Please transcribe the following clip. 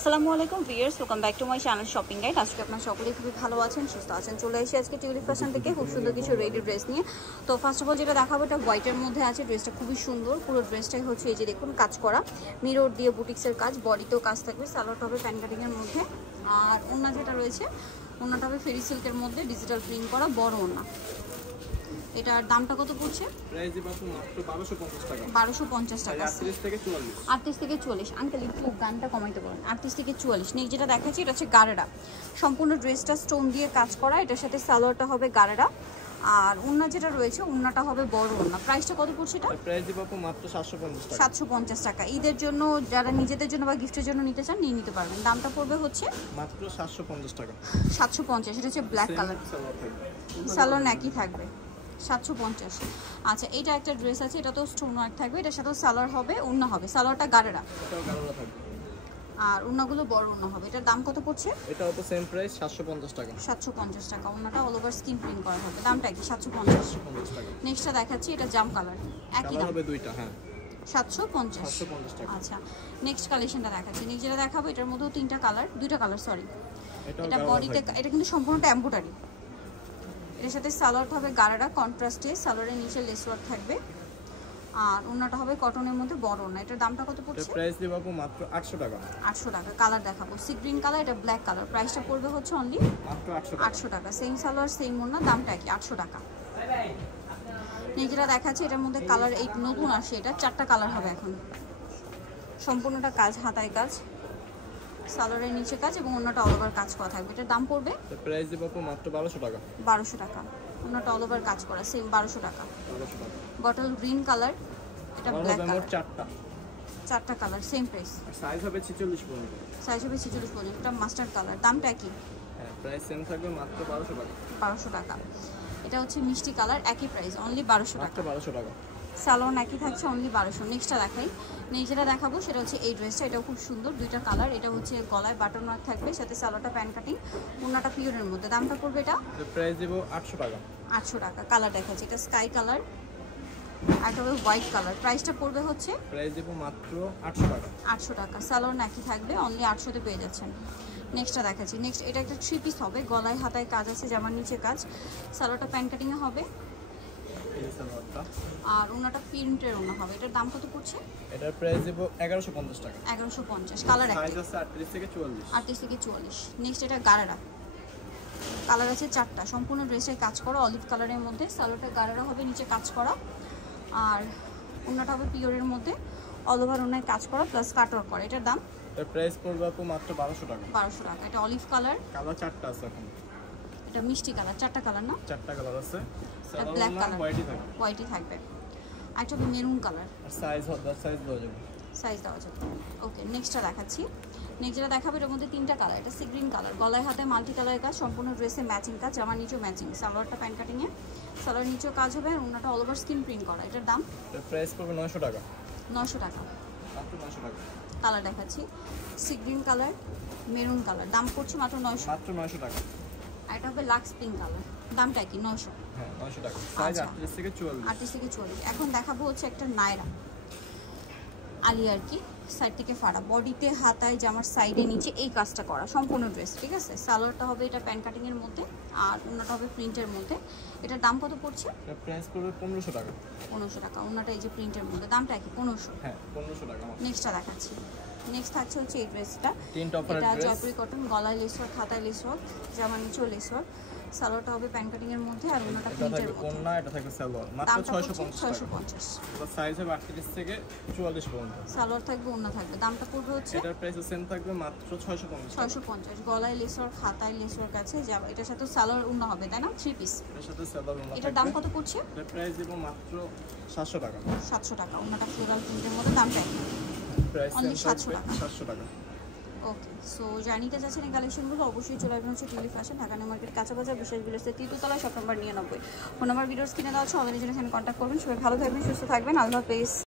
আসসালামু আলাইকুম viewers, welcome back to my channel shopping guide. আজকে আপনারা সকলেই খুবই ভালো আছেন, সুস্থ আছেন। চলে এসে আজকে টিউলিপ ফ্যাশন থেকে খুব সুন্দর কিছু রেডি ড্রেস নিয়ে। তো ফার্স্ট অফ অল যেটা দেখাবো, এটা হোয়াইটের মধ্যে আছে। ড্রেসটা খুবই সুন্দর। পুরো ড্রেসটাই হচ্ছে এই যে দেখুন কাজ করা, মিরর দিয়ে বুটিক্সের কাজ, বডিতেও কাজ থাকবে। সালোয়ারটা হবে প্যান কাটিংয়ের মধ্যে, আর ওড়না যেটা রয়েছে ওড়নাটা হবে ফেরি সিল্কের মধ্যে ডিজিটাল প্রিন্ট করা বড় ওড়না। এটার দামটা কত পড়ছে? প্রাইস দিব মাত্র 1250 টাকা। 1250 টাকা, 38 থেকে 44। 38 থেকে 44। আঙ্কেল একটু গানটা কমাইতে বলেন। 38 থেকে 44। নেক্সট যেটা দেখাচ্ছি, এটা হচ্ছে গারেরা। সম্পূর্ণ ড্রেসটা স্টোন দিয়ে কাজ করা। এটার সাথে সালোয়ারটা হবে গারেরা, আর ওড়না যেটা রয়েছে ওড়নাটা হবে বড় ওড়না। প্রাইসটা কত পড়ছে এটা? প্রাইস দিব মাত্র 750 টাকা। 750 টাকা। ঈদের জন্য যারা নিজেদের জন্য বা গিফটের জন্য নিতে চান নিয়ে নিতে পারবেন। দামটা পড়বে হচ্ছে মাত্র 750 টাকা। 750। এটা হচ্ছে ব্ল্যাক কালার, সালোয়ার একই থাকবে। 750। আচ্ছা, এইটা একটা ড্রেস আছে, এটা তো স্টোন ওয়ার্ক থাকবে। এটার সাথে সালোয়ার হবে, ওড়না হবে। সালোয়ারটা গারেরা, এটাও গাড়োরা থাকবে, আর ওড়নাগুলো বড় ওড়না হবে। এটার দাম কত পড়ছে? এটাও তো সেম প্রাইস 750 টাকা। 750 টাকা। ওড়নাটা অল ওভার স্কিন প্রিন্ট করা হবে। দামটা কি? 750 টাকা। নেক্সটটা দেখাচ্ছি, এটা জাম কালার, একই দাম হবে দুইটা। হ্যাঁ, 750 টাকা। আচ্ছা, নেক্সট কালেকশনটা দেখাচ্ছি। নেক্সট যেটা দেখাবো, এটার মধ্যেও দুইটা কালার সরি। এটা বডিতে, এটা কিন্তু সম্পূর্ণটা এমব্রয়ডারি। এর সাথে সালোয়ারটা হবে গারারা কন্ট্রাস্টে, সালোয়ারের নিচে লেস ওয়ার্ক থাকবে, আর ওড়নাটা হবে কটনের মধ্যে বড় ওড়না। এটার দামটা কত পড়ছে? প্রাইস দিব মাত্র 800 টাকা। 800 টাকা। কালার দেখাবো, সি গ্রিন কালার, এটা ব্ল্যাক কালার। প্রাইসটা পড়বে হচ্ছে অনলি মাত্র 800 টাকা। সেম সালোয়ার সেম ওড়না, দামটা কি? 800 টাকা। যেটা দেখাচ্ছে এটার মধ্যে কালার এই নতুন আসে, এটা 4টা কালার হবে এখন। সম্পূর্ণটা কাজ, হাতায় কাজ, সালোয়ারের নিচে কাজ এবং ওড়নাটা অল ওভার কাজ করা থাকবে। এটার দাম পড়বে প্রাইস দিব মাত্র 1200 টাকা। 1200 টাকা। ওড়নাটা অল ওভার কাজ করা, সেম 1200 টাকা। 1200 টাকা। বটল গ্রিন কালার, এটা ব্ল্যাক কালার। 4টা কালার, সেম প্রাইস। সাইজ হবে 46 পর্যন্ত। সাইজ হবে 46 পর্যন্ত। এটা মাস্টার্ড কালার, দামটা কি? হ্যাঁ, প্রাইস সেম থাকবে মাত্র 1200 টাকা। 1200 টাকা। এটা হচ্ছে মিষ্টি কালার, একই প্রাইস, অনলি 1200 টাকা। মাত্র 1200 টাকা। সালোয়ার একই থাকছে, অনলি 1200। নেক্সটটা দেখাই। নেক্সট যেটা দেখাবো সেটা হচ্ছে এই ড্রেসটা। এটাও খুব সুন্দর, দুইটা কালার। এটা হচ্ছে গলায় বাটন ওয়ার্ক থাকবে, সাথে সালোয়ারটা প্যান কাটিং, ওড়নাটা পিওরের মধ্যে। দামটা পড়বে এটা? প্রাইস দিব 800 টাকা। 800 টাকা। কালার দেখাচ্ছি, এটা স্কাই কালার, আর এটা হবে হোয়াইট কালার। প্রাইসটা পড়বে হচ্ছে প্রাইস দিব মাত্র 800 টাকা। 800 টাকা। সালোয়ার একই থাকবে, অনলি 800-তে পেয়ে যাচ্ছেন। নেক্সটটা দেখাচ্ছি। নেক্সট এটা একটা 3 পিস হবে, গলায় হাতায় কাজ আছে, জামার নিচে কাজ, সালোয়ারটা প্যান কাটিংয়ে হবে, আর ওনাটা প্রিন্টের ওনা হবে। এটার দাম কত পড়ছে? এটার প্রাইস দিব 1150 টাকা। 1150। কালার একই, সাইজ আছে 38 থেকে 44। 38 থেকে 44। নেক্সট এটা গারারা, কালার আছে 4টা। সম্পূর্ণ ড্রেসের কাজ করা অলিভ কালারের মধ্যে, সালোয়ারটা গারারা হবে, নিচে কাজ করা, আর ওনাটা হবে পিওরের মধ্যে, অল ওভার ওনায় কাজ করা প্লাস কাটওয়ার্ক করা। এটার দাম? এর প্রাইস পড়বে মাত্র 1200 টাকা। 1200 টাকা। এটা অলিভ কালার, কালার 4টা আছে এখন। এটা মিষ্টি কালার, 4টা কালার না? 4টা কালার আছে। এটা ব্ল্যাক কালার, হোয়াইটই থাকবে। হোয়াইটই থাকবে। একটা হবে মেরুন কালার। আর সাইজ দেওয়া যাবে। সাইজ দেওয়া যাবে। ওকে, নেক্সটটা দেখাচ্ছি। নেক্সট যেটা দেখাবে, এটার মধ্যে 3টা কালার। এটা সি গ্রিন কালার, গলায় হাতে মাল্টি কালারের কাজ, সম্পূর্ণ ড্রেসে ম্যাচিং কাজ, জামার নিচেও ম্যাচিং, সালোয়ারটা প্যান কাটিংয়ে, সালোয়ার নিচেও কাজ হবে, আর ওনাটা অল ওভার স্কিন প্রিন্ট করা। এটার দাম? এর প্রাইস পড়বে 900 টাকা। 900 টাকা। মাত্র 900 টাকা। কালার দেখাচ্ছি, sea green colour, maroon colour, দাম পড়ছে মাত্র 900। মাত্র 900 টাকা। আর এটা হবে লাক্স পিঙ্ক কালার, দামটা কি? 900। হ্যাঁ, 900 টাকা। সাইজ 38 থেকে 44। 38 থেকে 44। এখন দেখাবো হচ্ছে একটা নায়রা আলি আর কি, সাইড থেকে ফাড়া, বডিতে হাতায় জামার সাইডে নিচে এই কাজটা করা, সম্পূর্ণ ড্রেস। ঠিক আছে, সালোয়ারটা হবে এটা প্যান কাটিং এর মধ্যে, আর ওনাটা হবে প্রিন্টের মধ্যে। এটার দাম কত পড়ছে? এর প্রাইস পড়বে 1500 টাকা। 1500 টাকা। ওনাটা এই যে প্রিন্টের মধ্যে, দামটা কি? 1500। হ্যাঁ, 1500 টাকা। নেক্সটটা দেখাচ্ছি। নেক্সট থাকছে হচ্ছে এই ড্রেসটা। তিনটা অফারের এটা ড্রেস। জয়পুরি কটন, গলায় লেস ওয়ার্ক, হাতায় লেস ওয়ার্ক, জামার নিচেও লেস ওয়ার্ক, সালোয়ারটা হবে প্যান কাটিং এর মধ্যে, আর ওনাটা এটা প্রিন্টের থাকবে মধ্যে। কোন্না, এটা থাকবে সালোয়ার। মাত্র 650 টাকা। 650। এটা সাইজ হবে 38 থেকে 44 পর্যন্ত। সালোয়ার থাকবে, ওন্না থাকবে। দামটা পড়বে হচ্ছে এটার প্রাইস সেম থাকবে মাত্র 650 টাকা। 650। গলায় লেস ওয়ার্ক, হাতায় লেস ওয়ার্ক আছে, এটার সাথে সালোয়ার ওন্না হবে, তাই না? 3 পিস। এর সাথে সালোয়ার ওন্না। এটার দাম কত পড়ছে? এটার প্রাইস দিব মাত্র 700 টাকা। 700 টাকা। ওন্নাটা ফ্লোরাল প্রিন্টের মধ্যে, দামটা কি? প্রাইস Only সেম 700 টাকা। 700 টাকা। ওকে, সো জানিতে চাচ্ছেন এই কালেকশনগুলো, অবশ্যই চলে আসবেন হচ্ছে tulip fashion, Dhaka new market, কাঁচা বাজার, বিশেষ বিলেসের 3তলায়, shop number 99। Phone number videos কিনে দেওয়া হচ্ছে, আমাদের জন্য এখানে কন্ট্যাক্ট করবেন। সবাই ভালো থাকবেন, সুস্থ থাকবেন, আল্লাহ হাফেজ।